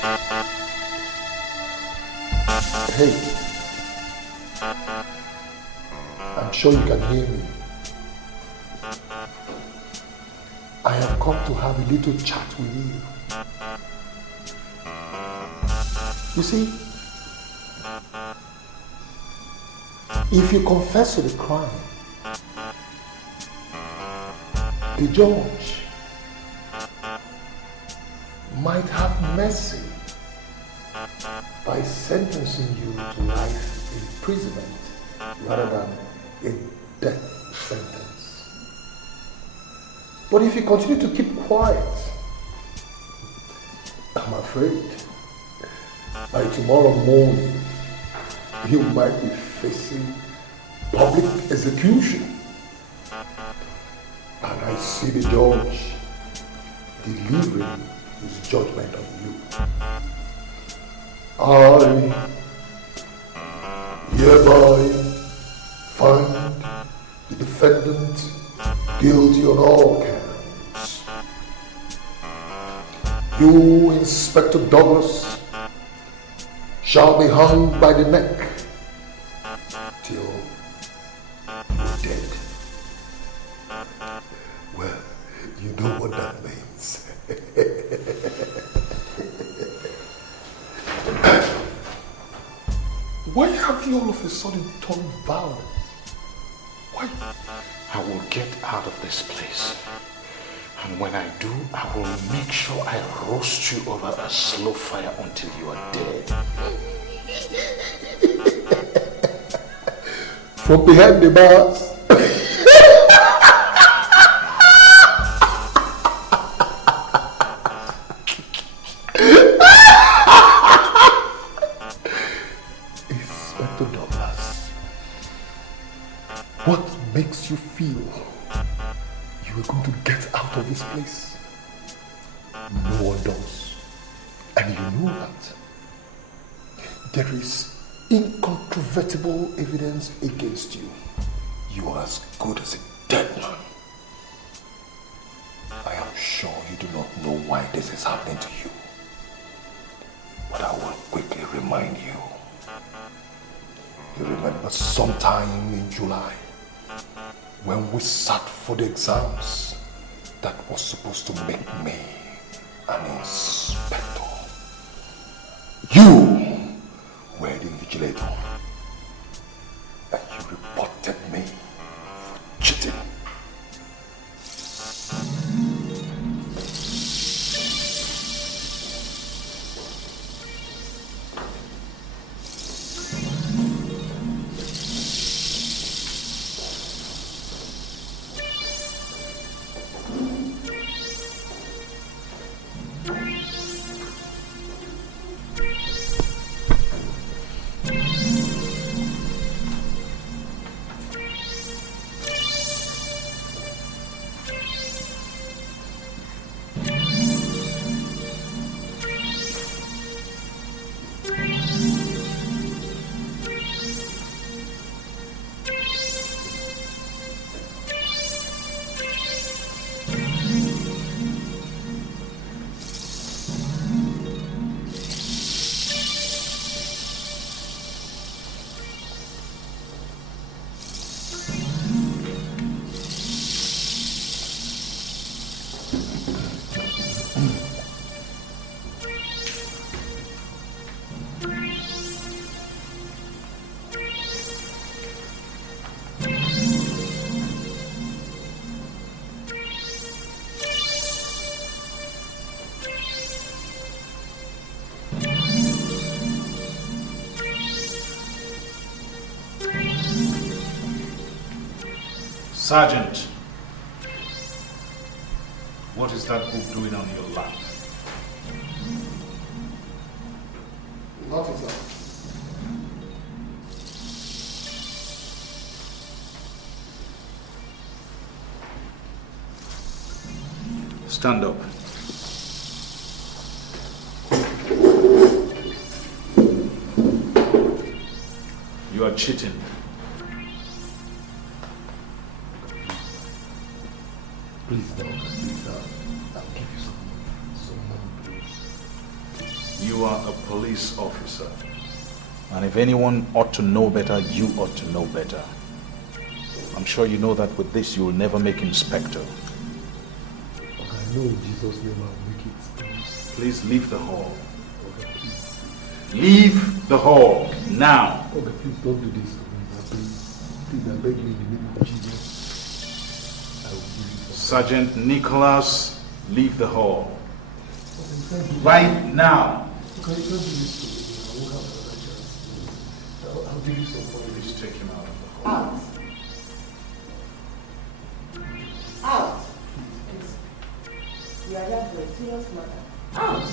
Hey, I'm sure you can hear me. I have come to have a little chat with you. You see, if you confess to the crime, the judge might have mercy by sentencing you to life imprisonment rather than a death sentence. But if you continue to keep quiet, I'm afraid by tomorrow morning you might be facing public execution. And I see the judge delivering his judgment on you. I hereby find the defendant guilty on all counts. You, Inspector Douglas, shall be hung by the neck till you're dead. Well, you know what that means. Why have you all of a sudden turned violent? Why? I will get out of this place. And when I do, I will make sure I roast you over a slow fire until you are dead. From behind the bars. Inspector Douglas, what makes you feel you are going to get out of this place? No one does. And you know that. There is incontrovertible evidence against you. You are as good as a dead man. I am sure you do not know why this is happening to you. But I will quickly remind you. You remember sometime in July when we sat for the exams that was supposed to make me an inspector. You were the invigilator and you reported me for cheating. Sergeant, what is that book doing on your lap? Nothing, sir. Stand up. You are cheating. Please, Doc. Please, I'll give you some money, please. You are a police officer. And if anyone ought to know better, you ought to know better. I'm sure you know that with this you will never make inspector. I know in Jesus' name I'll make it. Please leave the hall. Okay, please. Leave the hall now. Okay, please don't do this to me. Please, please, I beg you in the name of Jesus. I will give you some. Sergeant Nicholas, leave the hall. Okay, Right now. Okay, don't do this to me. I won't have another chance. I'll give you some money. Please take him out of the hall. Out. Out. Please. We are here for a serious matter. Out.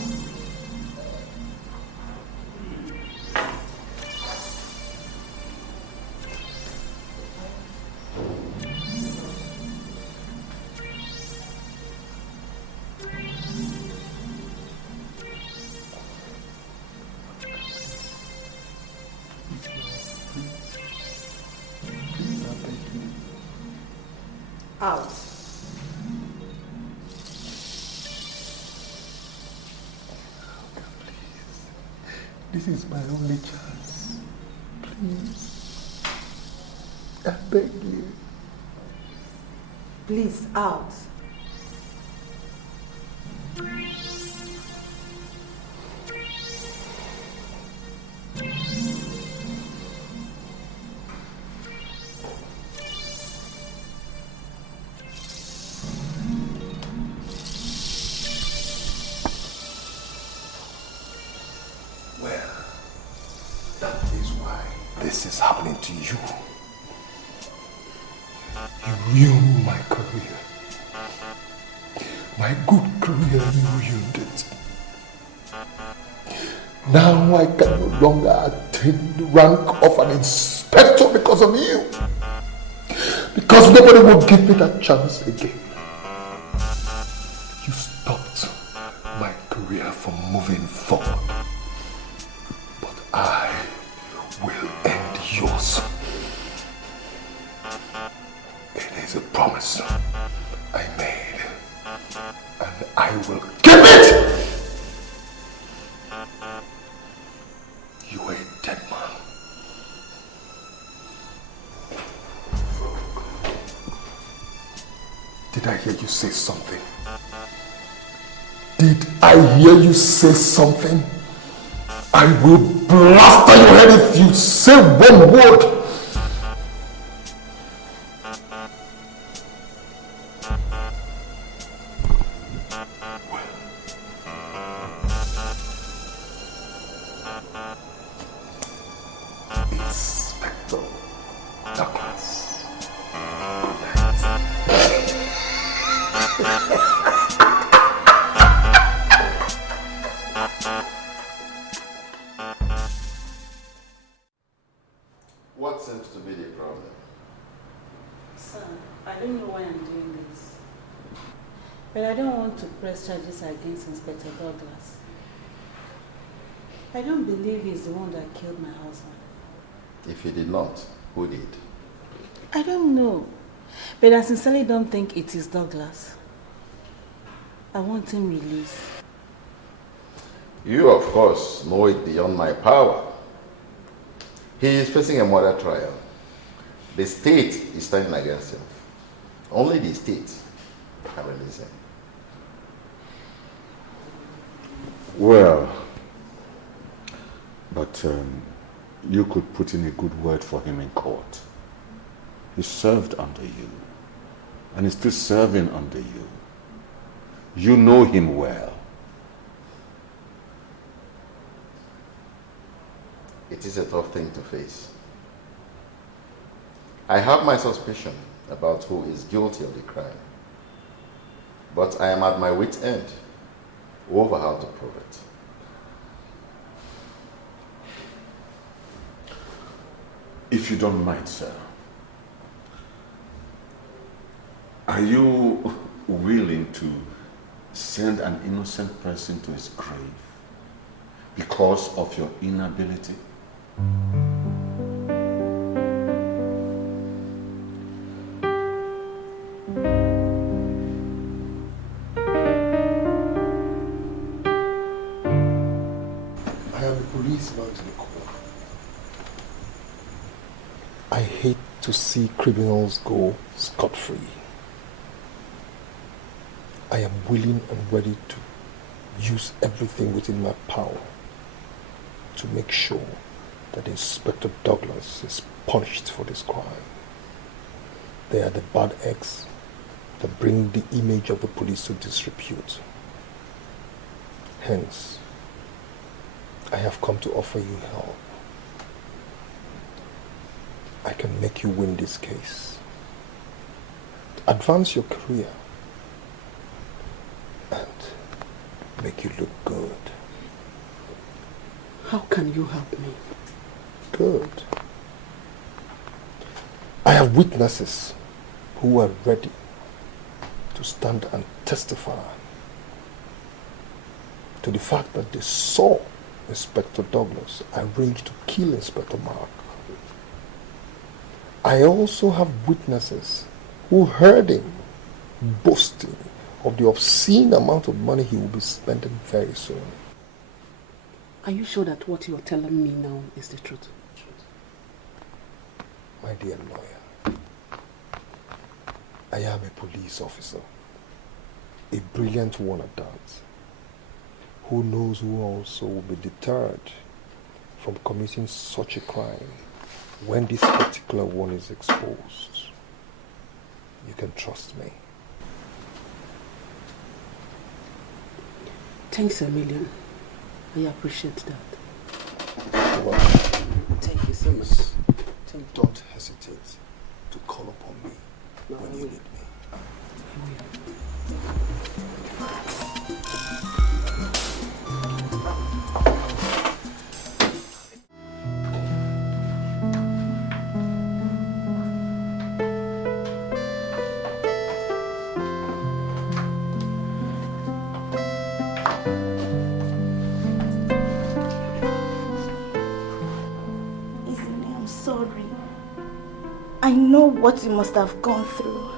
Out. This is my only chance. Please. I beg you. Please, out. This is happening to you. You ruined my career. My good career, you ruined it. Now I can no longer attain the rank of an inspector because of you. Because nobody will give me that chance again. You stopped my career from moving forward. But I will end yours. It is a promise I made, and I will keep it! You are a dead man. Did I hear you say something? Did I hear you say something? I will blast on your head if you say one word. Inspector Douglas. What seems to be the problem? Sir, I don't know why I'm doing this. But I don't want to press charges against Inspector Douglas. I don't believe he's the one that killed my husband. If he did not, who did? I don't know. But I sincerely don't think it is Douglas. I want him released. You, of course, know it beyond my power. He is facing a murder trial. The state is standing against him. Only the state can release him. Well, but you could put in a good word for him in court. He served under you, and he's still serving under you. You know him well. It is a tough thing to face. I have my suspicion about who is guilty of the crime, but I am at my wit's end over how to prove it. If you don't mind, sir, are you willing to send an innocent person to his grave because of your inability? I am a policeman to the core. I hate to see criminals go scot-free. I am willing and ready to use everything within my power to make sure that Inspector Douglas is punished for this crime. They are the bad eggs that bring the image of the police to disrepute. Hence, I have come to offer you help. I can make you win this case, advance your career, and make you look good. How can you help me? Good. I have witnesses who are ready to stand and testify to the fact that they saw Inspector Douglas arrange to kill Inspector Mark. I also have witnesses who heard him boasting of the obscene amount of money he will be spending very soon. Are you sure that what you're telling me now is the truth? My dear lawyer, I am a police officer, a brilliant one at that, who knows who also will be deterred from committing such a crime when this particular one is exposed. You can trust me. Thanks a million. I appreciate that. You're welcome. Thank you so much. Please, Thank you. don't hesitate to call upon me when you need me. I know what you must have gone through.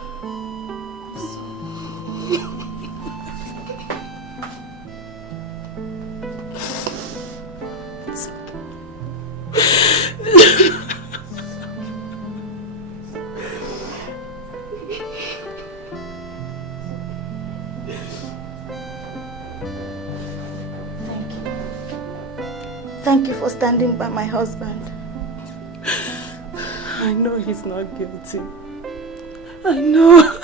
Thank you. Thank you for standing by my husband. I know he's not guilty. I know.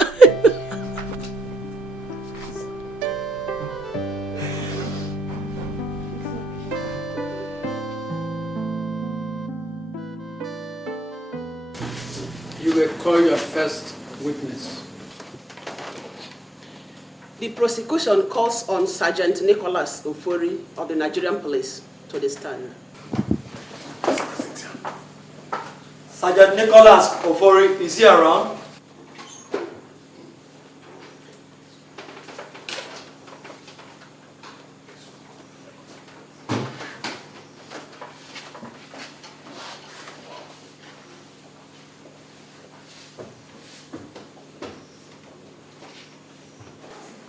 You will call your first witness. The prosecution calls on Sergeant Nicholas Ofori of the Nigerian Police to the stand. Sergeant Nicholas Ofori, is he around?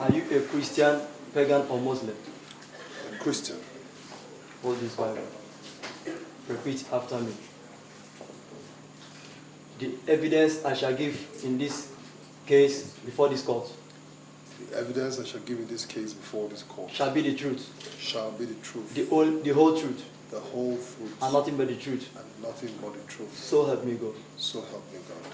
Are you a Christian, pagan, or Muslim? A Christian. Hold this Bible. Repeat after me. The evidence I shall give in this case before this court The evidence I shall give in this case before this court shall be the truth, shall be the truth, the whole truth, the whole truth, and nothing but the truth. and nothing but the truth. So help me God. So help me God.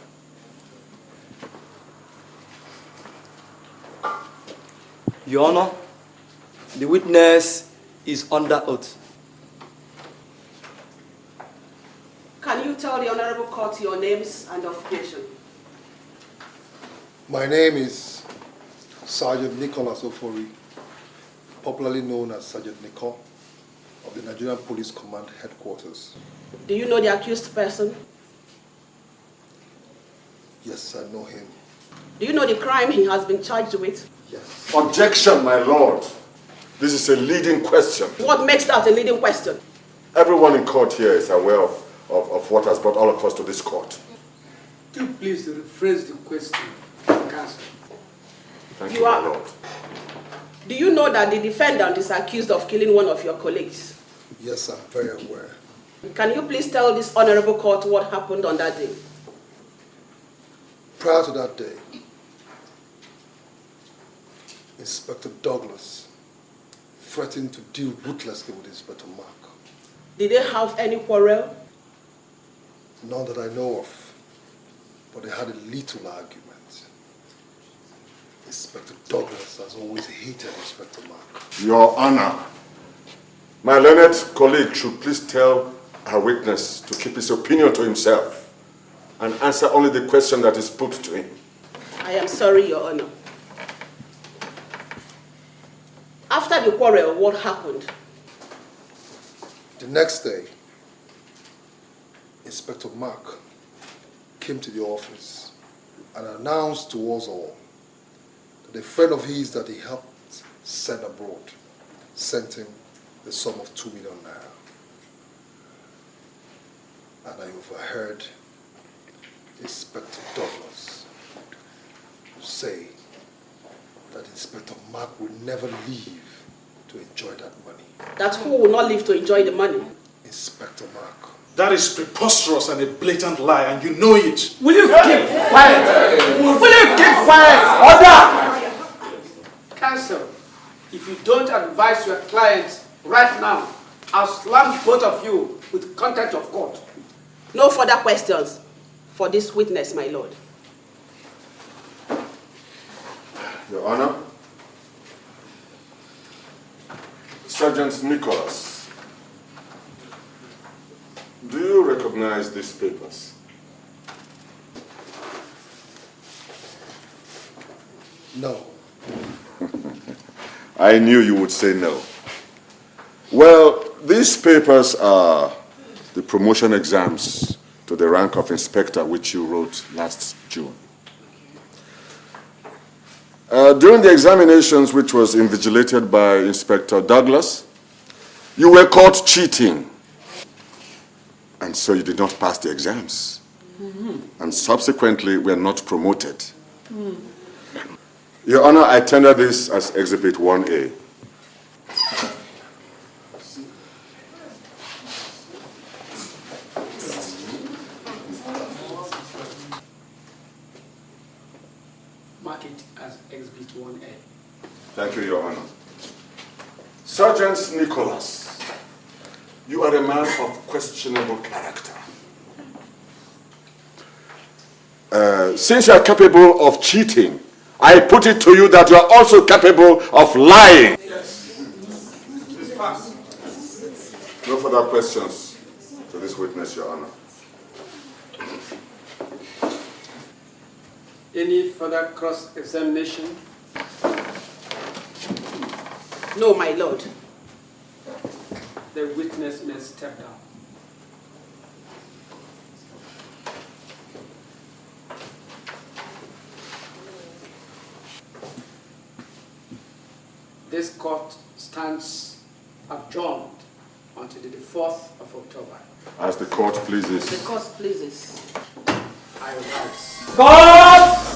Your Honor, the witness is under oath. Can you tell the Honorable Court your names and occupation? My name is Sergeant Nicholas Ofori, popularly known as Sergeant Nicole, of the Nigerian Police Command Headquarters. Do you know the accused person? Yes, I know him. Do you know the crime he has been charged with? Yes. Objection, my lord. This is a leading question. What makes that a leading question? Everyone in court here is aware of what has brought all of us to this court. Do please rephrase the question, counsel. Thank you, my lord. Do you know that the defendant is accused of killing one of your colleagues? Yes, I'm very aware. Can you please tell this honorable court what happened on that day? Prior to that day, Inspector Douglas threatened to deal ruthlessly with Inspector Mark. Did they have any quarrel? None that I know of, but they had a little argument. Inspector Douglas has always hated Inspector Mark. Your Honor, my learned colleague should please tell our witness to keep his opinion to himself and answer only the question that is put to him. I am sorry, Your Honor. After the quarrel, what happened? The next day, Inspector Mark came to the office and announced to us all that a friend of his that he helped send abroad sent him the sum of 2 million naira. And I overheard Inspector Douglas say that Inspector Mark will never leave to enjoy that money. That who will not live to enjoy the money? Inspector Mark. That is preposterous and a blatant lie, and you know it. Will you keep quiet? Will you keep quiet? Order! Counsel, if you don't advise your client right now, I'll slam both of you with contempt of court. No further questions for this witness, my lord. Your Honor, Sergeant Nicholas, do you recognize these papers? No. I knew you would say no. Well, these papers are the promotion exams to the rank of inspector which you wrote last June. During the examinations which was invigilated by Inspector Douglas, you were caught cheating. And so you did not pass the exams. And subsequently were not promoted. Your Honor, I tender this as Exhibit 1A. Mark it as Exhibit 1A. Thank you, Your Honor. Sergeant Nicholas, you are a man of questionable character. Since you are capable of cheating, I put it to you that you are also capable of lying. Yes. Please pass. No further questions to this witness, Your Honor. Any further cross-examination? No, my lord. The witness may step down. This court stands adjourned until the 4th of October. As the court pleases. The court pleases. I rise. God!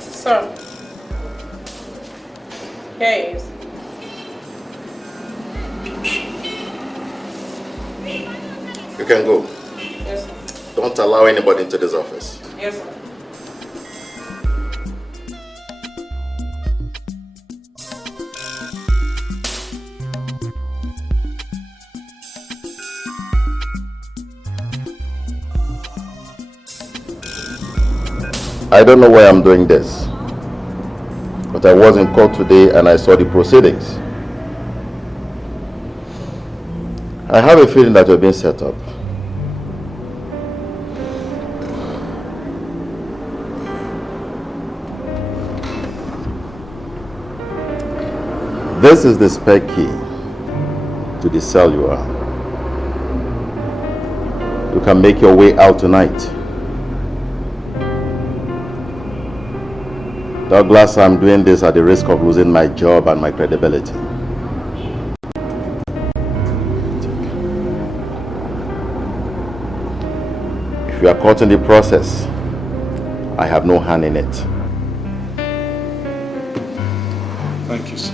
Sir, here he is. You can go. Yes, sir. Don't allow anybody into this office. Yes, sir. I don't know why I'm doing this, but I was in court today and I saw the proceedings. I have a feeling that you're being set up. This is the spare key to the cell you are. You can make your way out tonight. Douglas, I'm doing this at the risk of losing my job and my credibility. If you are caught in the process, I have no hand in it. Thank you, sir.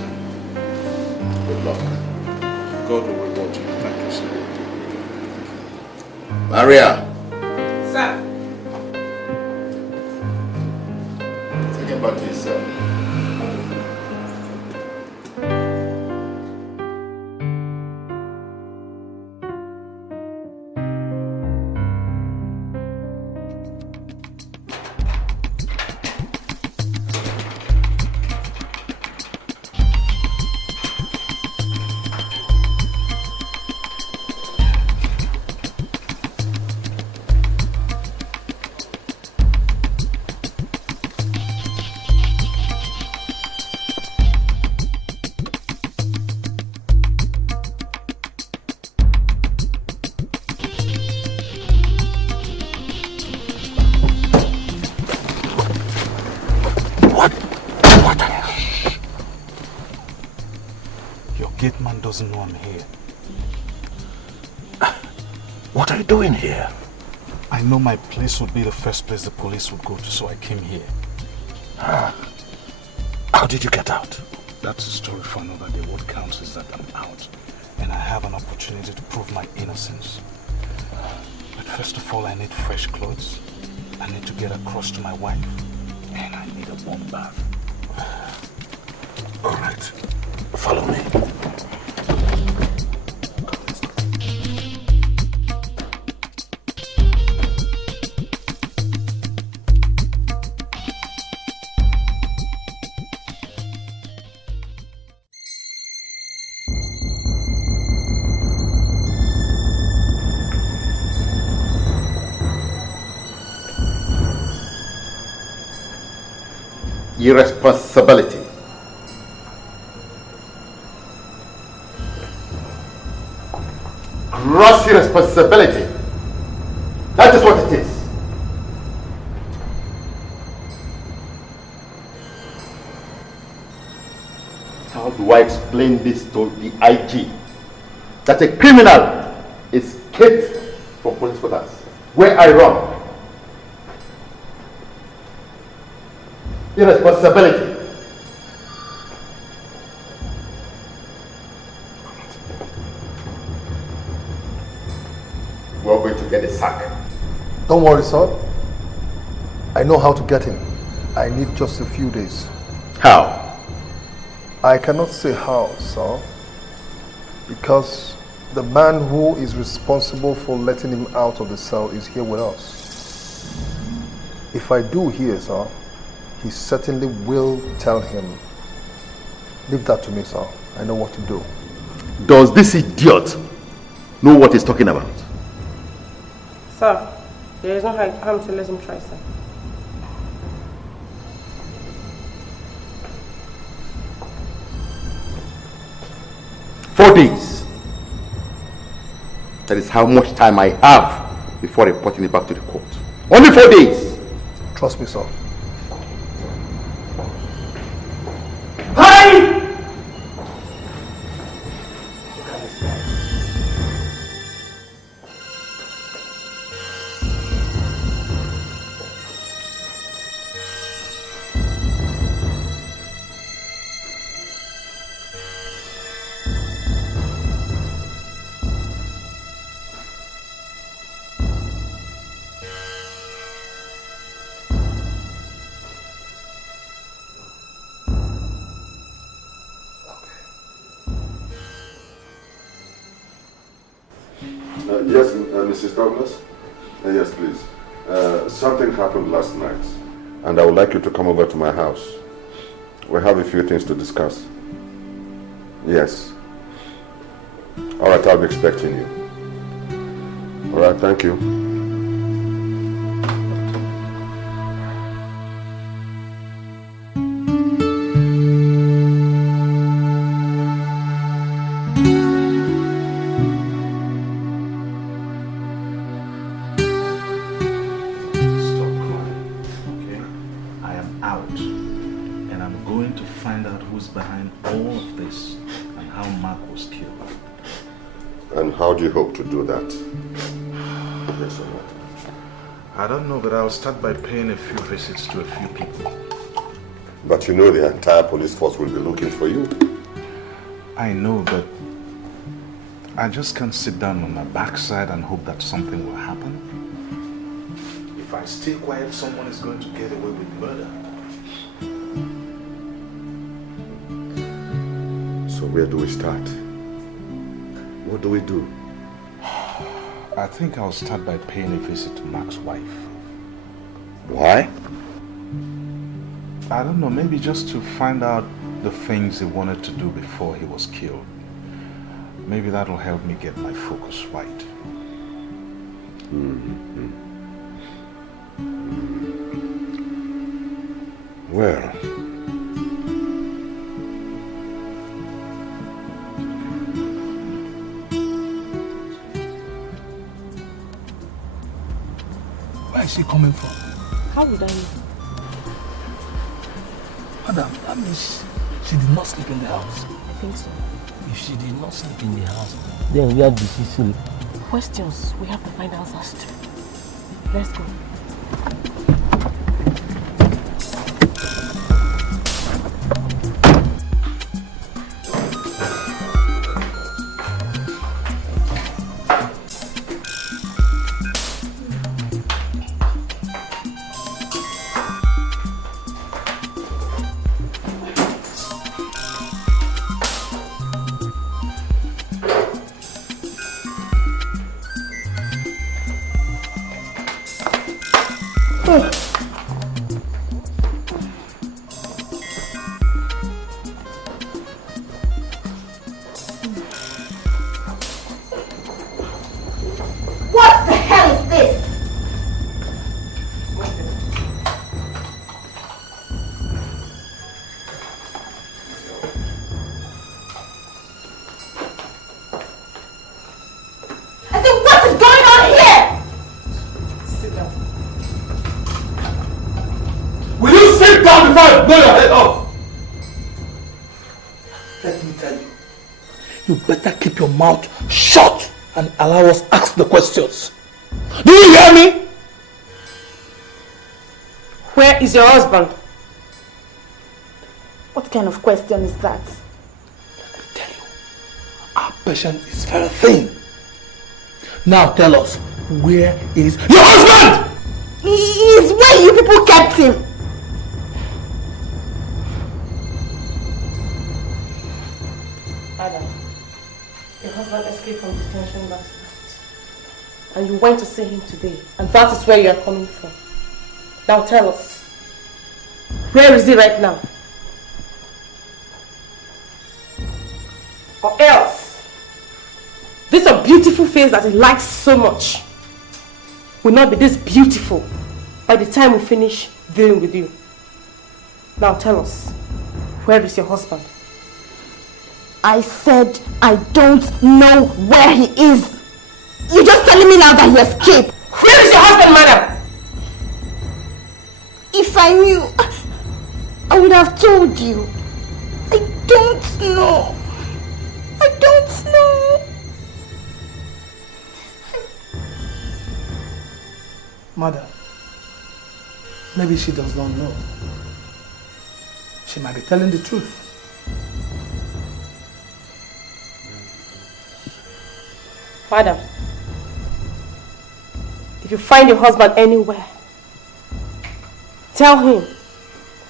Good luck. God will reward you. Thank you, sir. Maria! Sir. Take it back to yourself. Gate man doesn't know I'm here. What are you doing here? I know my place would be the first place the police would go to, so I came here. How did you get out? That's the story for another day. What counts is that I'm out, and I have an opportunity to prove my innocence. But first of all, I need fresh clothes. I need to get across to my wife, and I need a warm bath. All right, follow me. Irresponsibility. Gross irresponsibility. That is what it is. How do I explain this to the IG? That a criminal is kept from police quarters where I run. Irresponsibility. We're going to get a sack. Don't worry, sir. I know how to get him. I need just a few days. How? I cannot say how, sir, because the man who is responsible for letting him out of the cell is here with us. If I do hear, sir, he certainly will tell him. Leave that to me, sir. I know what to do. Does this idiot know what he's talking about? Sir, there is no harm to let him try, sir. "4 days. That is how much time I have before reporting it back to the court. Only 4 days. Trust me, sir. Hi! Yes, Mrs. Douglas? Yes, please. Something happened last night, and I would like you to come over to my house. We have a few things to discuss. Yes. All right, I'll be expecting you. All right, thank you. who's behind all of this and how Mark was killed. And how do you hope to do that? Yes or no? I don't know, but I'll start by paying a few visits to a few people. But you know the entire police force will be looking for you. I know, but I just can't sit down on my backside and hope that something will happen. If I stay quiet, someone is going to get away with murder. So where do we start? What do we do? I think I'll start by paying a visit to Mark's wife. Why? I don't know, maybe just to find out the things he wanted to do before he was killed. Maybe that'll help me get my focus right. Well, where is she coming from? How would I know? Madam, that means she did not sleep in the house. I think so. If she did not sleep in the house, then where did she sleep? Questions we have to find answers to. Let's go. Blow your head off! Let me tell you, you better keep your mouth shut and allow us ask the questions. Do you hear me? Where is your husband? What kind of question is that? Let me tell you, our patient is very thin. Now tell us, where is your husband? He is where you people kept him. Adam, your husband escaped from detention last night. And you went to see him today. And that is where you are coming from. Now tell us, where is he right now? Or else, this a beautiful face that he likes so much will not be this beautiful by the time we finish dealing with you. Now tell us, where is your husband? I said I don't know where he is. You're just telling me now that he escaped. Where is your husband, madam? If I knew, I would have told you. I don't know. I don't know. Mother, maybe she does not know. She might be telling the truth. Madam, if you find your husband anywhere, tell him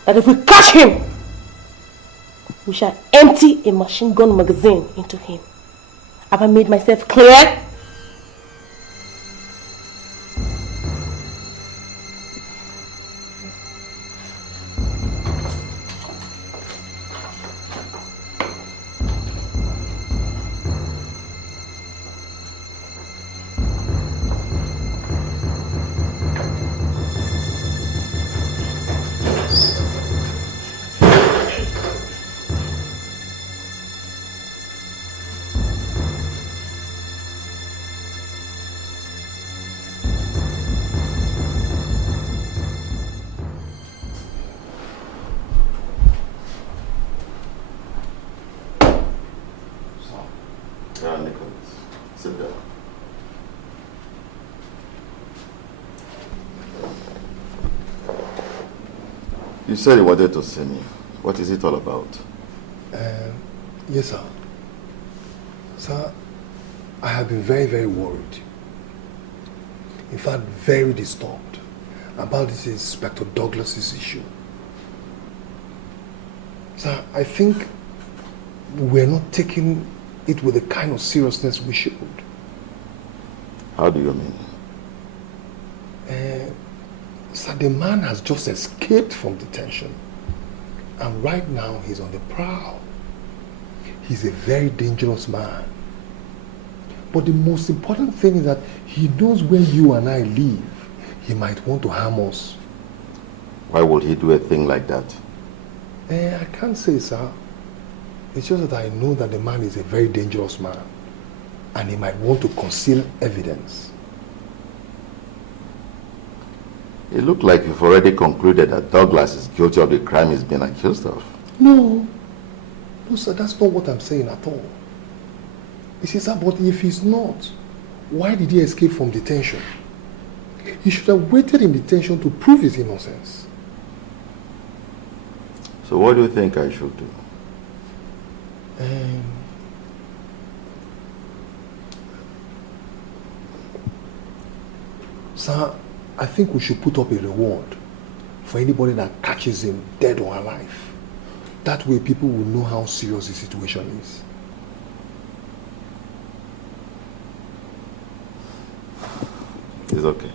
that if we catch him, we shall empty a machine gun magazine into him. Have I made myself clear? Nicholas, sit down. You said you wanted to see me. What is it all about? Yes, sir. Sir, I have been very, very worried. In fact, very disturbed about this Inspector Douglas's issue. Sir, I think we're not taking it with the kind of seriousness we should. How do you mean? Sir, the man has just escaped from detention. And right now, he's on the prowl. He's a very dangerous man. But the most important thing is that he knows where you and I live. He might want to harm us. Why would he do a thing like that? I can't say, sir. It's just that I know that the man is a very dangerous man. And he might want to conceal evidence. It looked like you've already concluded that Douglas is guilty of the crime he's been accused of. No. No, sir, that's not what I'm saying at all. You see, sir, but if he's not, why did he escape from detention? He should have waited in detention to prove his innocence. So what do you think I should do? Sir, I think we should put up a reward for anybody that catches him dead or alive. That way people will know how serious the situation is. It's okay.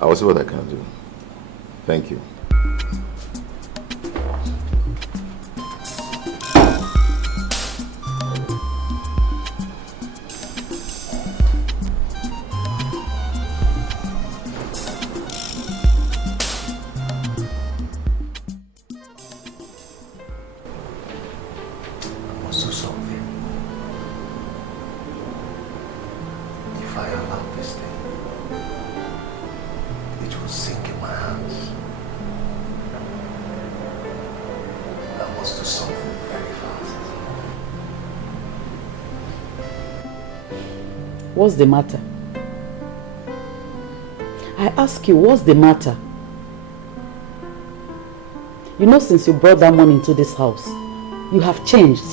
I will see what I can do. Thank you. What's the matter? I ask you, what's the matter? You know, since you brought that money into this house, you have changed.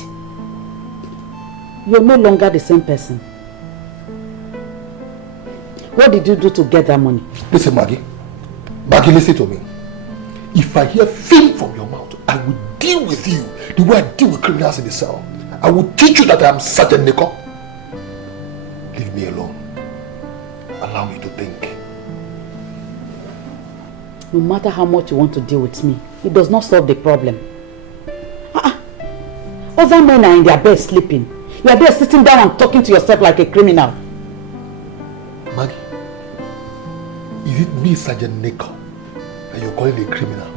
You're no longer the same person. What did you do to get that money? Listen, Maggie. Maggie, listen to me. If I hear thing from your mouth, I will deal with you the way I deal with criminals in the cell. I will teach you that I am Sergeant Nico. Leave me alone. Allow me to think. No matter how much you want to deal with me, it does not solve the problem. Other men are in their bed sleeping. You are there sitting down and talking to yourself like a criminal. Maggie, is it me, Sergeant Nico, that you're calling a criminal?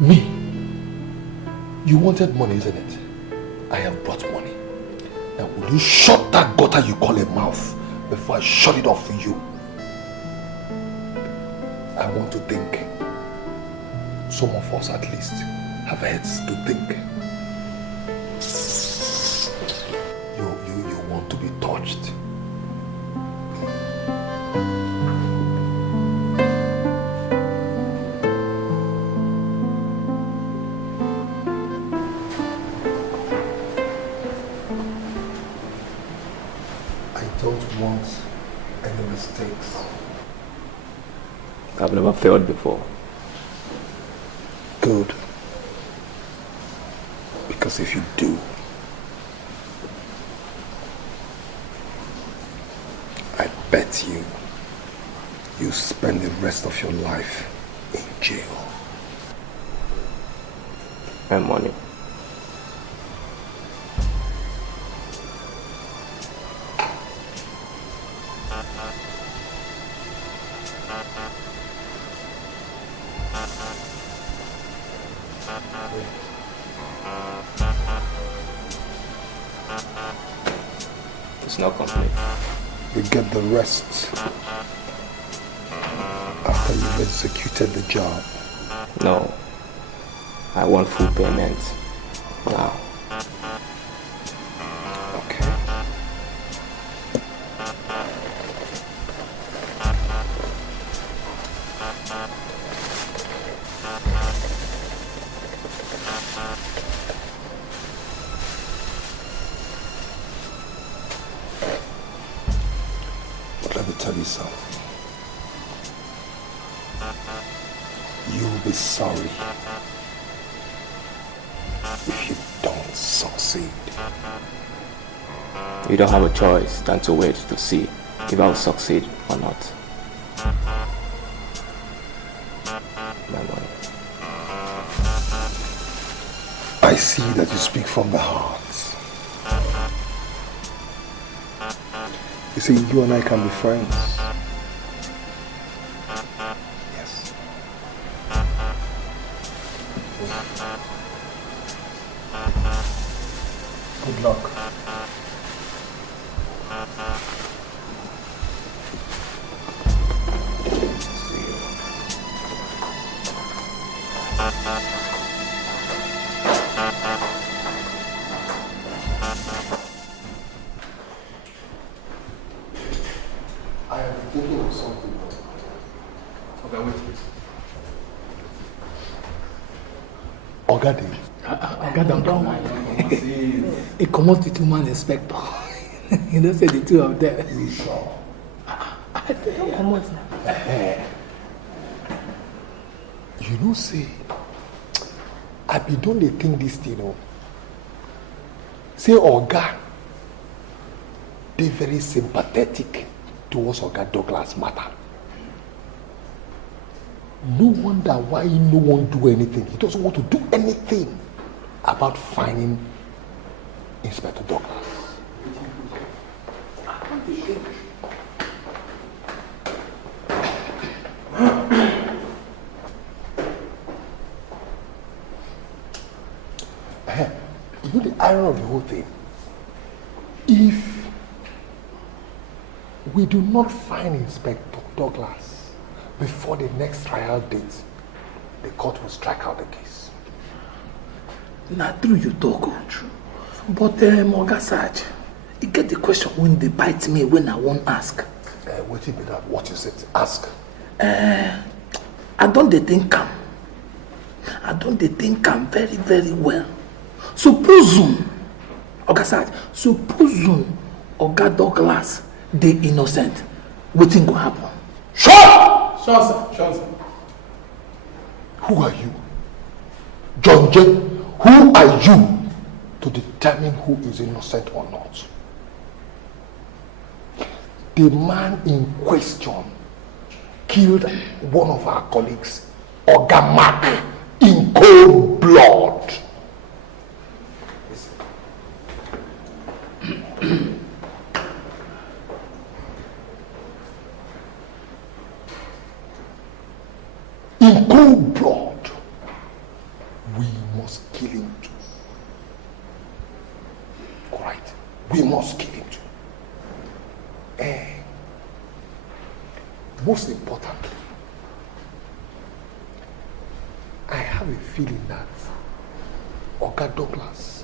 Me? You wanted money, isn't it? I have brought money. Now will you shut that gutter you call a mouth before I shut it off for you? I want to think. Some of us at least have heads to think. You want to be touched. I've never failed before. Good. Because if you do, I bet you spend the rest of your life in jail. And money. It's not complete. You get the rest after you've executed the job. No. I want full payment now. Okay. tell you something. You'll be sorry if you don't succeed. You don't have a choice than to wait to see if I'll succeed or not. My money. I see that you speak from the heart. You see, you and I can be friends. Yes. Good luck. I am thinking of something. Okay, wait. Oga Dave. Oga don't mind. He come out with two-man inspector. You know, say the two of them. You sure? Don't come out now. You know, say, I be don't they think this thing, you know. Say, Oga, they very sympathetic towards Oga Douglas matter. No wonder why no one do anything. He doesn't want to do anything about finding Inspector Douglas. You know the irony of the whole thing? If we do not find Inspector Douglas before the next trial date, the court will strike out the case. Now, true you talk, true. But Oga Sarge, you get the question when they bite me when I won't ask. Wait a minute, what is it? Ask. I don't think am. I don't think am very, very well. Suppose, Oga Sarge, suppose Oga Douglas they innocent. What thing go happen? Sure! Sure, sir. Sure, sir. Who are you? John J. Who are you to determine who is innocent or not? The man in question killed one of our colleagues, Oga Mark, in cold blood. In cold blood, we must kill him too. Alright, we must kill him too. Most importantly, I have a feeling that Oga Douglas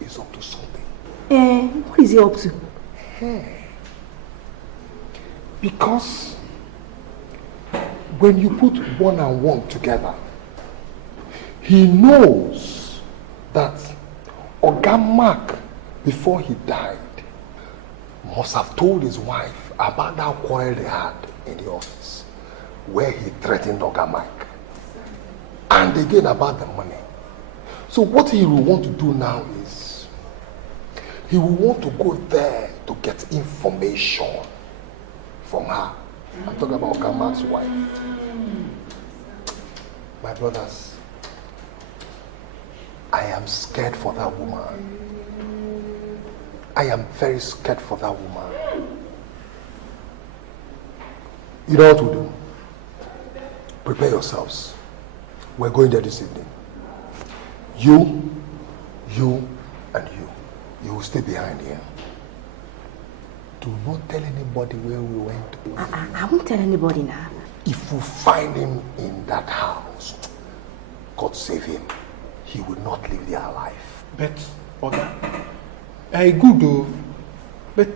is up to something. What is he up to? Because when you put one and one together, he knows that Oga Mark, before he died, must have told his wife about that quarrel they had in the office, where he threatened Oga Mark, and again about the money. So what he will want to do now is, he will want to go there to get information from her. I'm talking about Oga Mark's wife. My brothers, I am scared for that woman. I am very scared for that woman. You know what to do? Prepare yourselves. We're going there this evening. You, and you. You will stay behind here. Do not tell anybody where we went. I won't tell anybody now. If we find him in that house, God save him, he will not live there alive. But, Oga, good though. But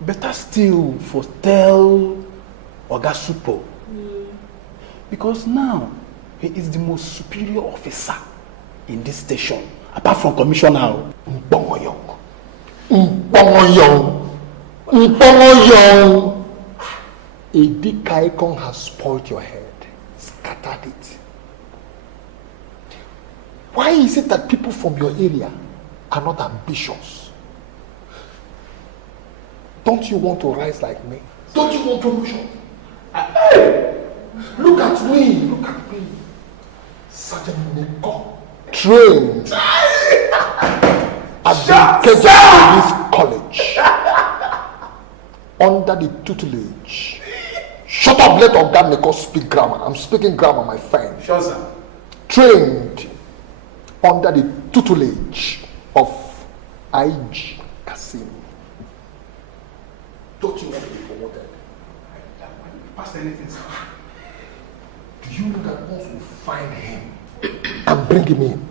better still for tell Oga Supo. Because now, he is the most superior officer in this station, apart from Commissioner. Mpongoyong. ADIGWE has spoiled your head, scattered it. Why is it that people from your area are not ambitious? Don't you want to rise like me? Don't you want promotion? Hey! Look at me, look at me. Sergeant Nico, trained at the Police College under the tutelage. Shut up, let Oga Nico speak grammar. I'm speaking grammar, my friend. Sure, sir. Trained under the tutelage of IG Kasim. Don't you want to be promoted? Past anything, sir. Do you know that once we find him and bring him in,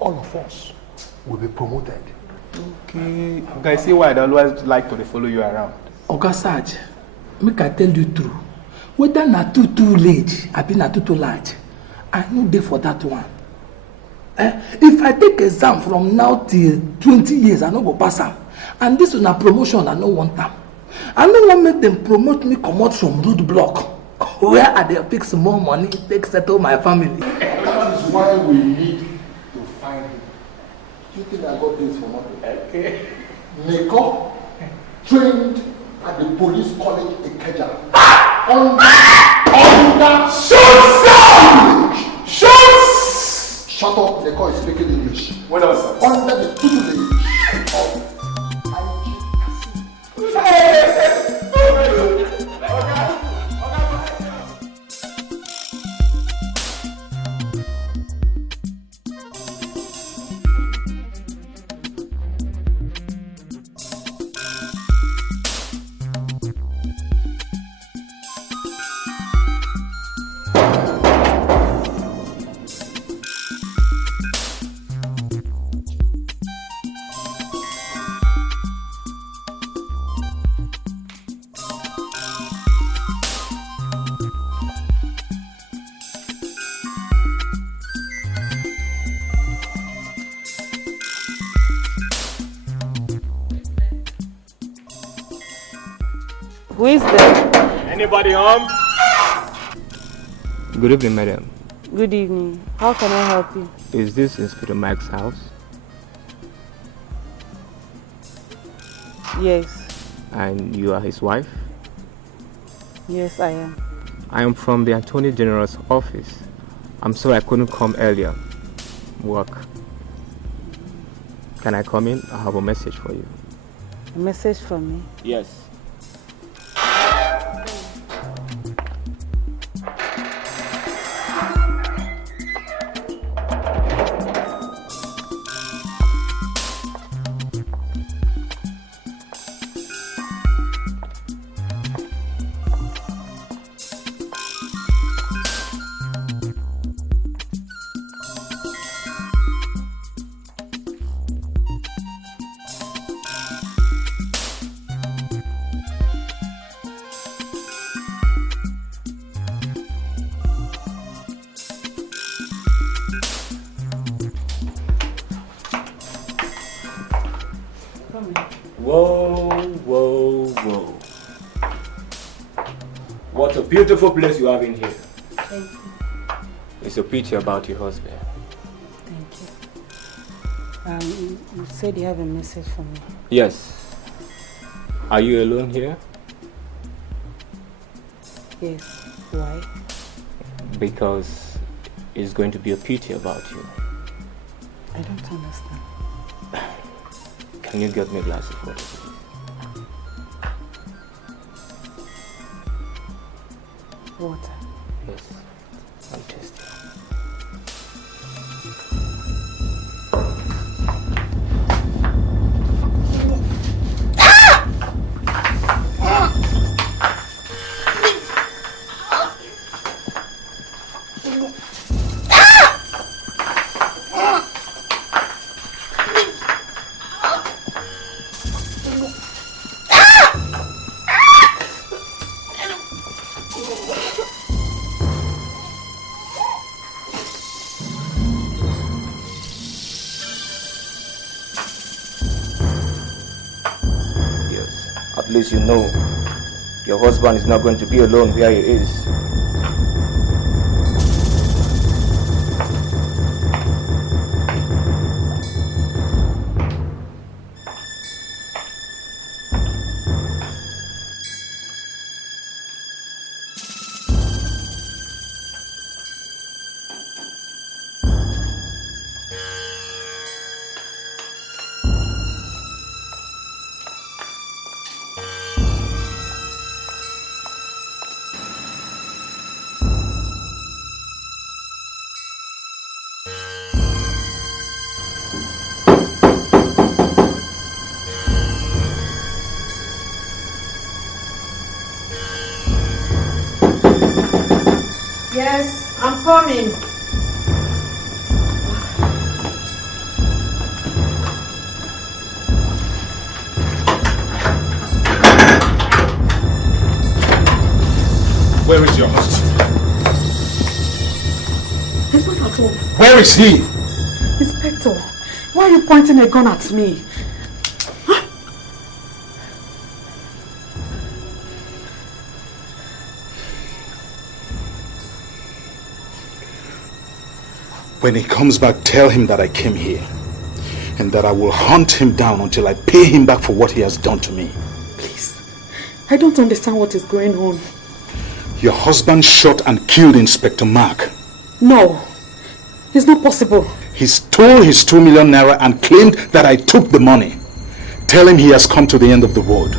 all of us will be promoted? Okay. Okay, see why I always like to follow you around. Oga Sarge, make I tell you true. Whether na too late, I be na too large. I no dey for that one. If I take exam from now till 20 years, I no go pass am. And this is na promotion, I no want am. I no want make them promote me comot from roadblock where I dey pick small money take settle my family. That is why we need to find him. Do you think I got this for nothing? Okay. Nico, trained at the police college in Keja. Under Shut up, Nico is speaking English. What else, sir? Under the tutelage of Who is there? Anybody home? Good evening, madam. Good evening. How can I help you? Is this Inspector Mike's house? Yes. And you are his wife? Yes, I am. I am from the Attorney General's office. I'm sorry I couldn't come earlier. Work. Can I come in? I have a message for you. A message from me? Yes. What a beautiful place you have in here. Thank you. It's a pity about your husband. Thank you. You said you have a message for me. Yes. Are you alone here? Yes. Why? Because it's going to be a pity about you. I don't understand. Can you get me a glass of water, please? Water. Yes. I'm thirsty. At least you know Your husband is not going to be alone where he is. Yes, I'm coming. Where is your husband? He's not at all. Where is he? Inspector, why are you pointing a gun at me? When he comes back, tell him that I came here and that I will hunt him down until I pay him back for what he has done to me. Please, I don't understand what is going on. Your husband shot and killed Inspector Mark. No, it's not possible. He stole his 2 million naira and claimed that I took the money. Tell him he has come to the end of the road.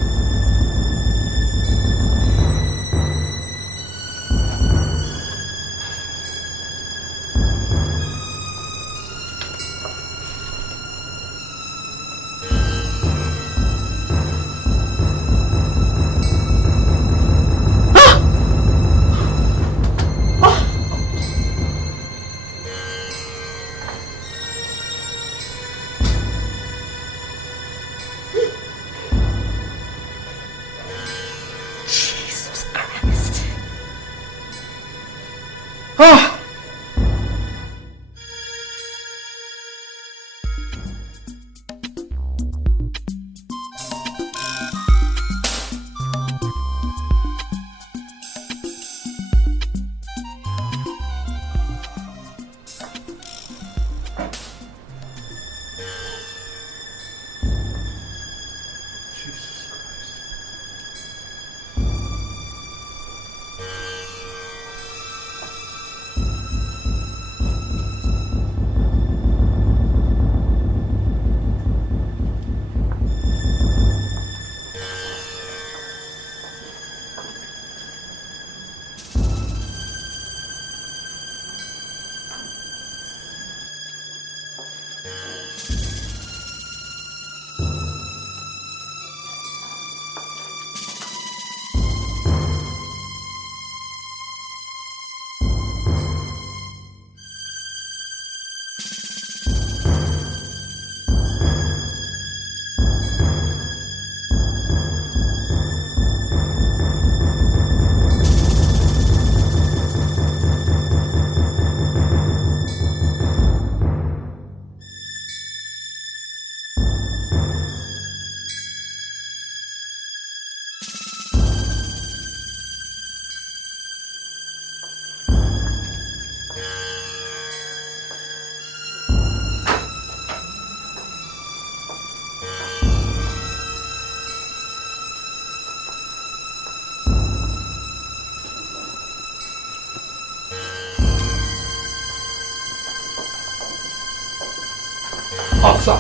Officer!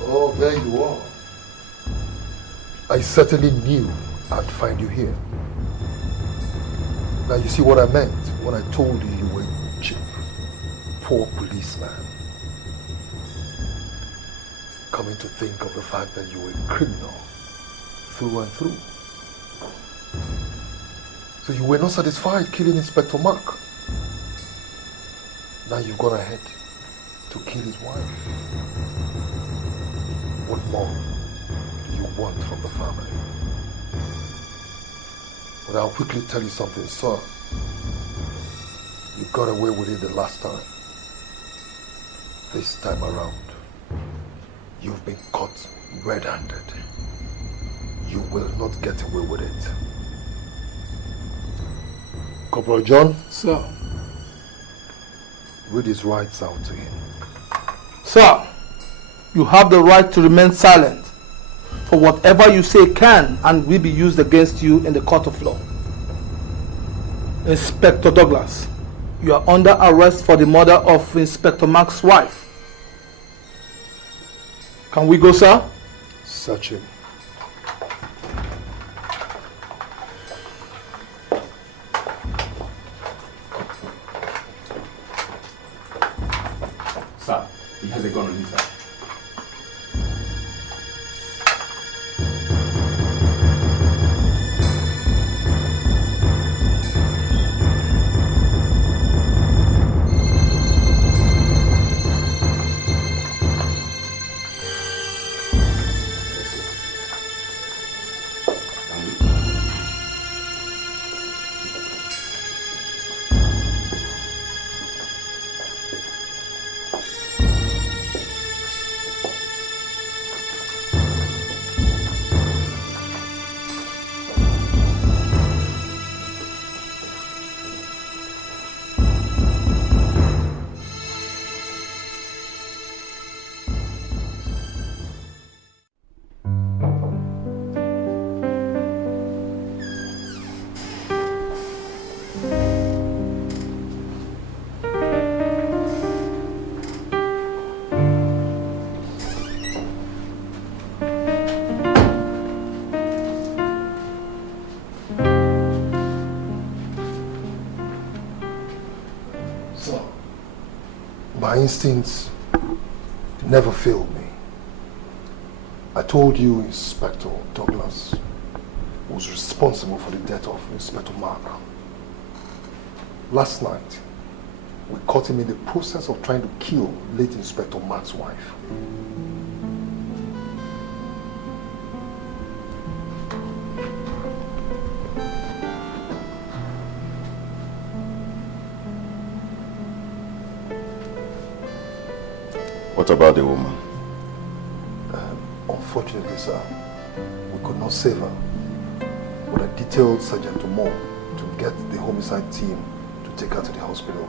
Oh, there you are. I certainly knew I'd find you here. Now you see what I meant when I told you you were cheap. Poor policeman. Coming to think of the fact that you were a criminal through and through. So you were not satisfied killing Inspector Mark. Now you've gone ahead to kill his wife. What more do you want from the family? But I'll quickly tell you something, sir. You got away with it the last time. This time around, you've been caught red-handed. You will not get away with it. Corporal John? Sir. Read his rights out to him. Sir, you have the right to remain silent, for whatever you say can and will be used against you in the court of law. Inspector Douglas, you are under arrest for the murder of Inspector Mark's wife. Can we go, sir? Search him. Sir, he has a gun on his side. My instincts never failed me. I told you Inspector Douglas was responsible for the death of Inspector Mark. Last night, we caught him in the process of trying to kill late Inspector Mark's wife. What about the woman? Unfortunately, sir, we could not save her. But I detailed Sergeant Moore to get the homicide team to take her to the hospital.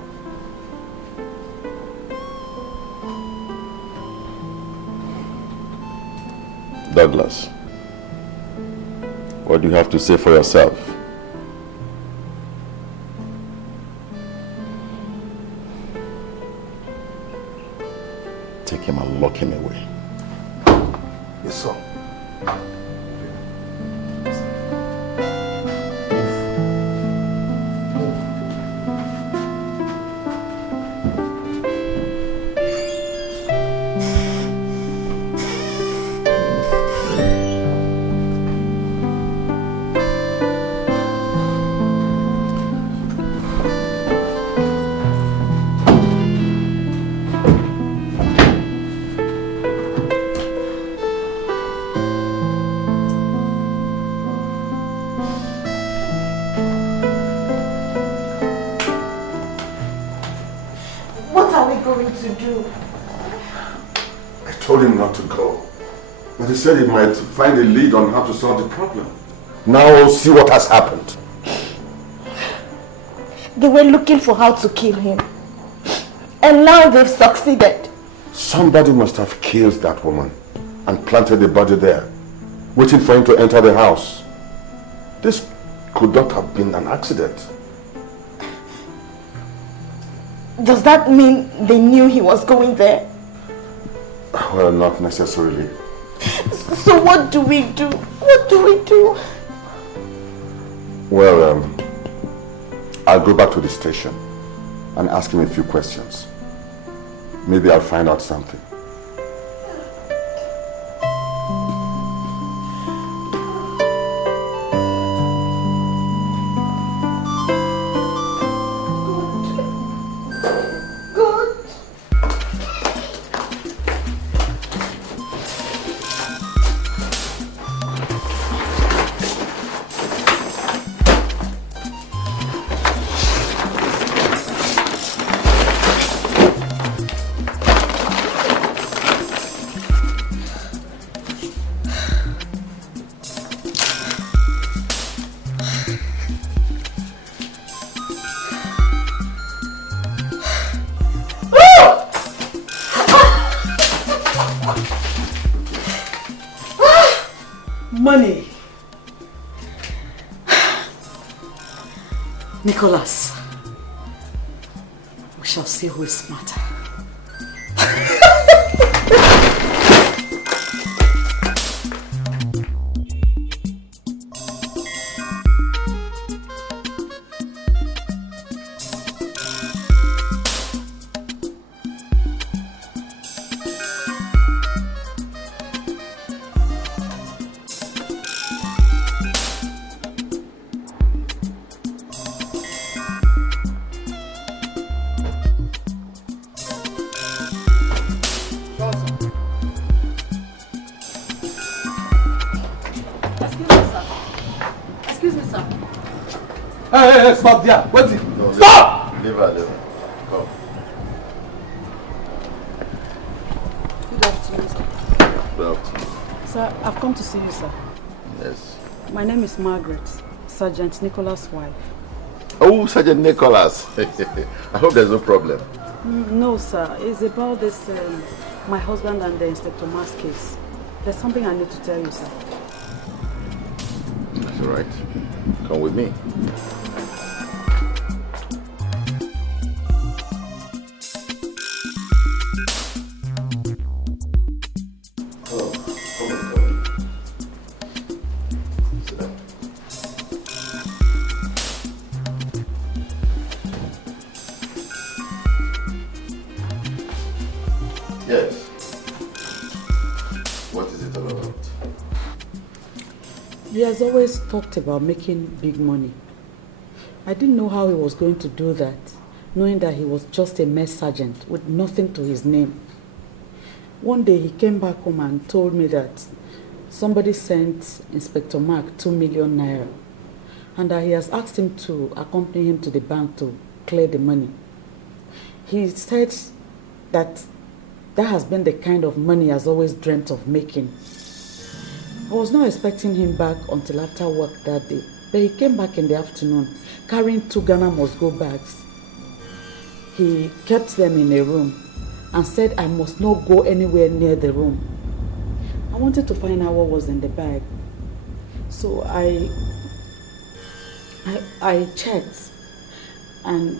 Douglas, what do you have to say for yourself? Take him and lock him away. Yes, sir. He said he might find a lead on how to solve the problem. Now see what has happened. They were looking for how to kill him. And now they've succeeded. Somebody must have killed that woman and planted the body there, waiting for him to enter the house. This could not have been an accident. Does that mean they knew he was going there? Well, not necessarily. So what do we do? What do we do? Well, I'll go back to the station and ask him a few questions. Maybe I'll find out something. Nicholas, we shall see who is smarter. Hey, stop there. Wait. No, stop! Leave her. Come. Good afternoon, sir. Good afternoon. Sir, I've come to see you, sir. Yes. My name is Margaret, Sergeant Nicholas' wife. Oh, Sergeant Nicholas. I hope there's no problem. No, sir. It's about this, my husband and the Inspector Ma's case. There's something I need to tell you, sir. That's all right. Come with me. Yes. What is it all about? He has always talked about making big money. I didn't know how he was going to do that, knowing that he was just a mess sergeant with nothing to his name. One day he came back home and told me that somebody sent Inspector Mark 2 million naira and that he has asked him to accompany him to the bank to clear the money. He said that has been the kind of money he has always dreamt of making. I was not expecting him back until after work that day, but he came back in the afternoon carrying 2 Ghana must-go bags. He kept them in a room and said I must not go anywhere near the room. I wanted to find out what was in the bag, so I checked, and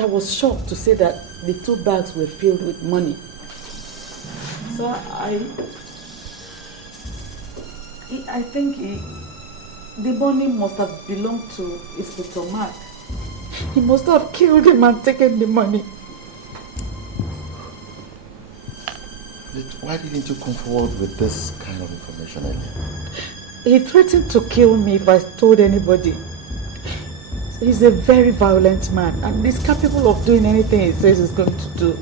I was shocked to see that the 2 bags were filled with money. So I think the money must have belonged to Inspector Mark. He must have killed him and taken the money. Why didn't you come forward with this kind of information earlier? He threatened to kill me if I told anybody. He's a very violent man and he's capable of doing anything he says he's going to do.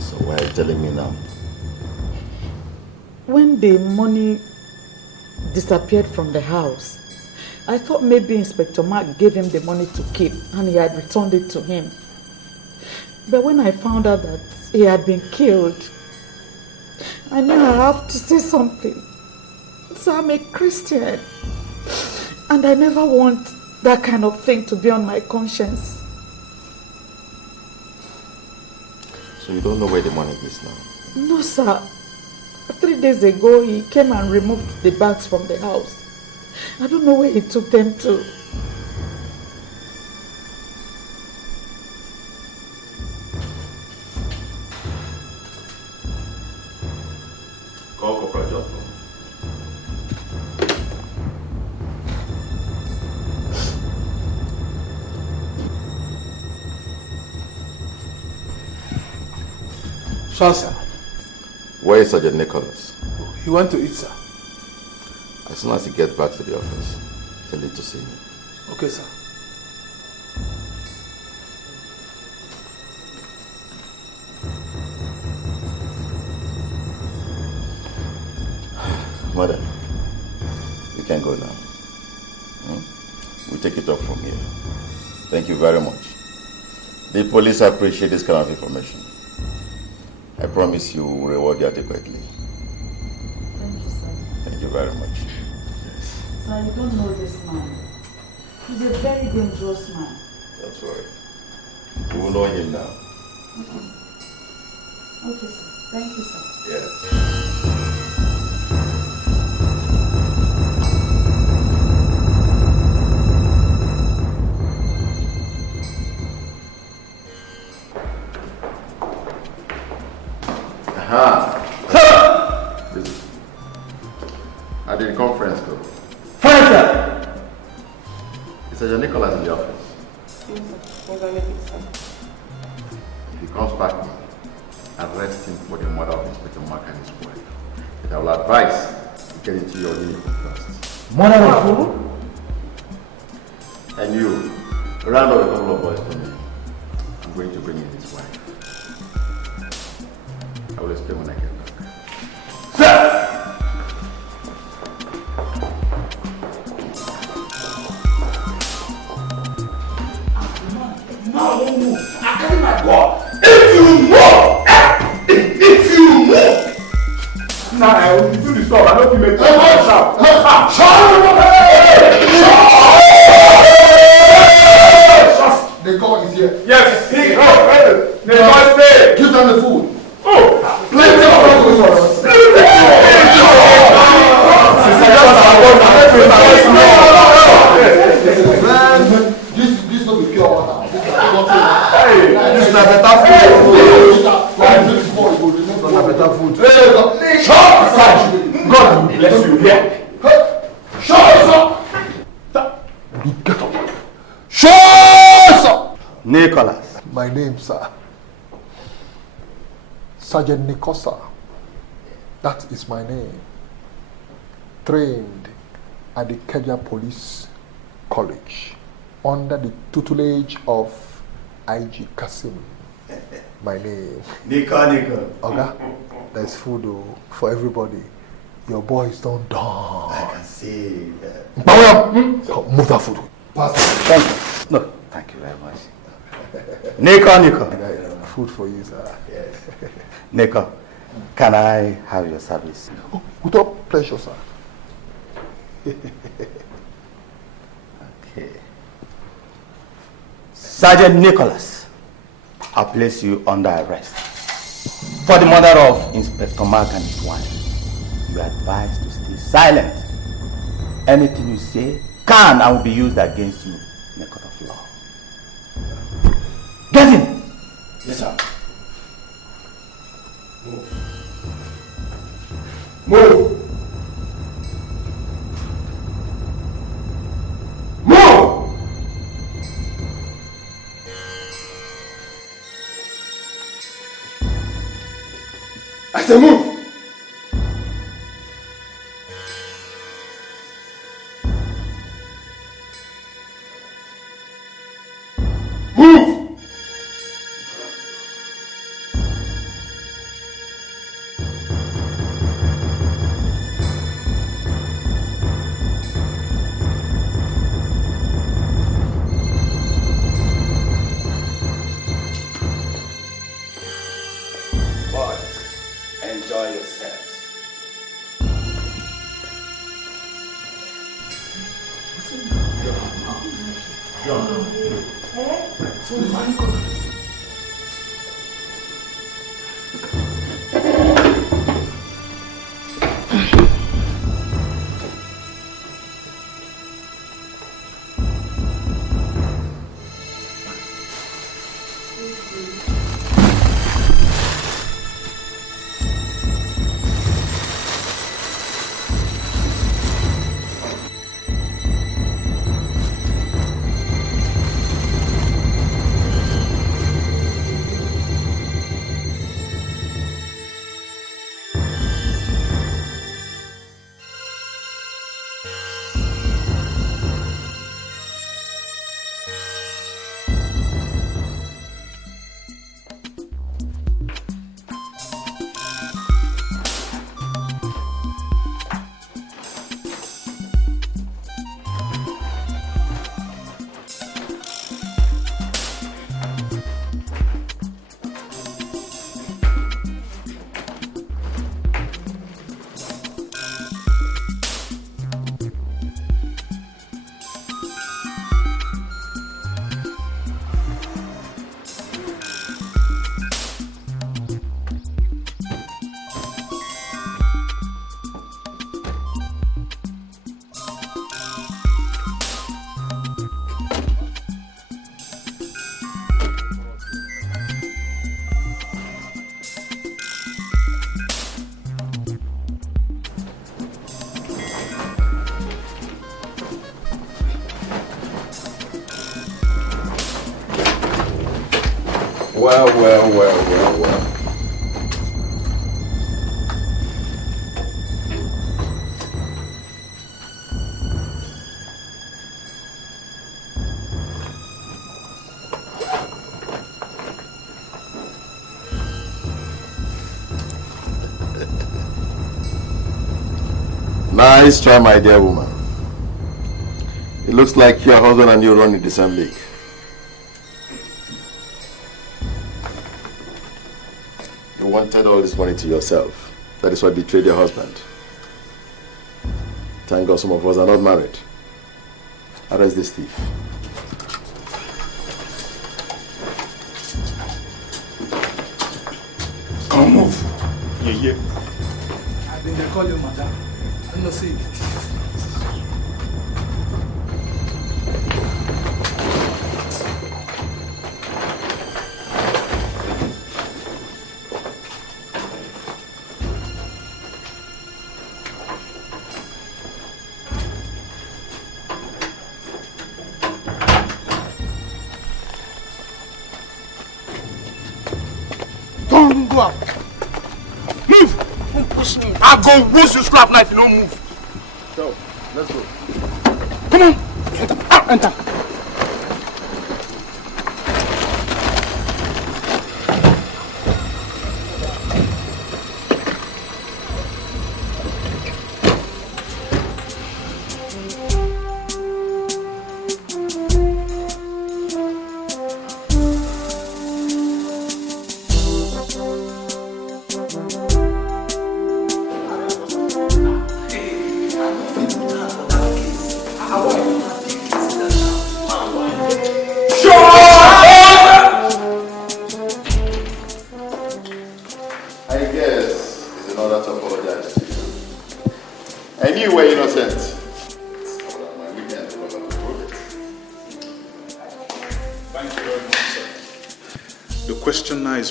So why are you telling me now? When the money disappeared from the house, I thought maybe Inspector Mark gave him the money to keep and he had returned it to him. But when I found out that he had been killed, I knew I have to say something. So I'm a Christian and I never want that kind of thing to be on my conscience. So you don't know where the money is now? No, sir. 3 days ago, he came and removed the bags from the house. I don't know where he took them to. Call Corporal Johnson. Sure, sir. Where is Sergeant Nicholas? He went to eat, sir. As soon as he gets back to the office, tell him to see me. Okay, sir. Madam, you can go now. We take it up from here. Thank you very much. The police appreciate this kind of information. I promise you will reward you adequately. Thank you, sir. Thank you very much. Sir, you don't know this man. He's a very dangerous man. That's right. You will know him now. Okay, sir. Thank you, sir. Yes. let's go. Fine, sir. Is your Nicholas in the office? If he comes back, arrest him for the murder of Inspector Mark and his wife. But I will advise you get into your uniform first. Murder of who? And you, round up a couple of boys for me. I'm going to bring in his wife. I will explain when I get back. Sir! No, I carry my God. If you move, if you move. Nah, I will do the stuff. I don't feel like The God is here. Yes, the God stay. Give them the food. Oh, Plenty of food. Man, this will be pure water. This is not better food. This is not better food. God bless you here. Shut up! Get up. Shut up! Nicholas. My name, sir. Sergeant Nikosa. That is my name. Trained at the Keja Police College under the tutelage of IG Kasim. My name. Nico. Oga, there's food for everybody. Your boys don't die. I can see that. Move that food. Pass it. Thank you. No, thank you very much. Nico. Food for you, sir. Yes. Nico, can I have your service? Oh, with all pleasure, sir. Okay. Sergeant Nicholas, I place you under arrest for the murder of Inspector Mark and his wife. You are advised to stay silent. Anything you say can and will be used against you in a court of law. Get in! Yes, sir. Move. I say move. Move. Enjoy yourselves. Well. Nice try, my dear woman. It looks like your husband and you run in the same league. You wanted all this money to yourself. That is what betrayed your husband. Thank God some of us are not married. Arrest this thief. Come move. Yeah. I've been there call you madam. I'm not saying it. Don't go out. Move! Don't push me. I'll go once you slap knife, you don't move. So, let's go. Come on. Enter.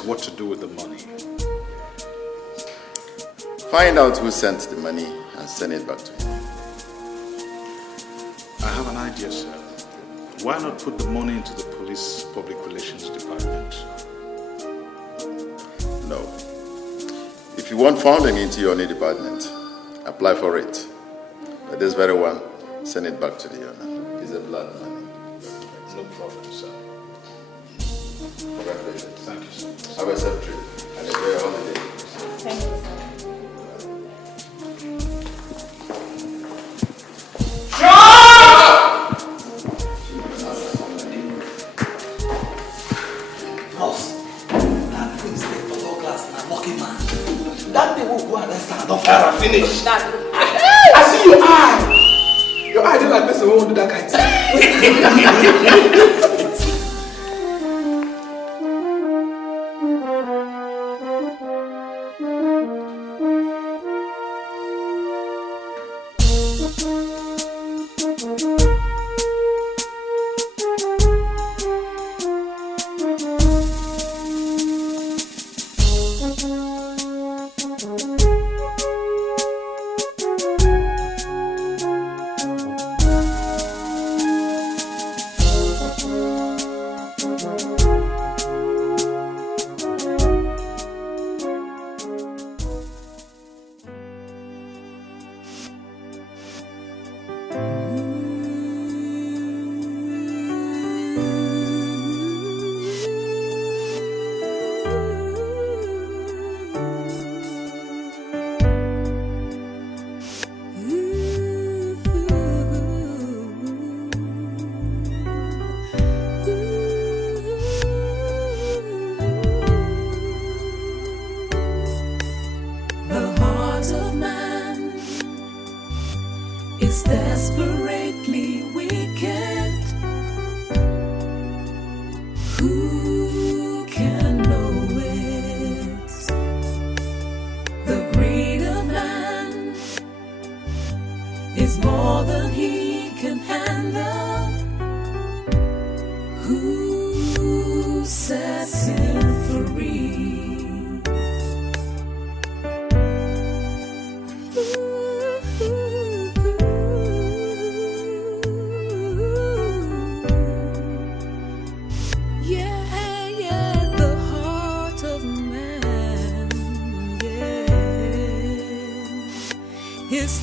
What to do with the money. Find out who sent the money and send it back to him. I have an idea, sir. Why not put the money into the police public relations department? No. If you want funding into your new department, apply for it. But this very one, send it back to the owner. It's a blood money. No problem, sir. Congratulations. Thank you, sir. Have a safe trip and enjoy your holiday. Thank you, Boss, that thing is like photo class and a lucky man. That day will go and stand up and finish. I see your eye. Your eye just like person who won't do that kind of thing.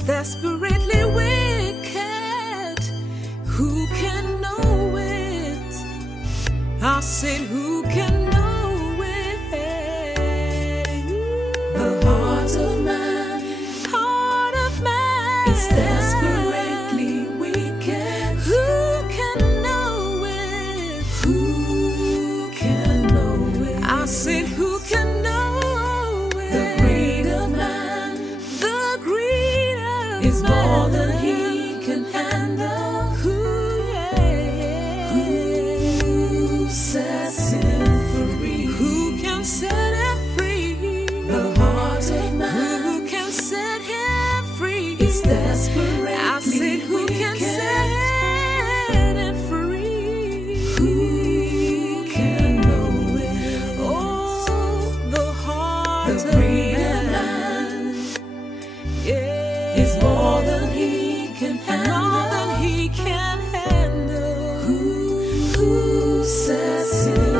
desperately wicked. Who can know it? I said, who can know it? The heart of man, is desperately wicked. Who can know it? Who can know it? I said, who can know it? The greed of man, the greed of is more than he can handle. Who sets him free? Who can set him free? The heart of man. Who can set him free? Is desperately I said, who can set him free? Who can know it? Oh, the heart of man, yeah, is more than he can handle. More than he can handle. Who sets him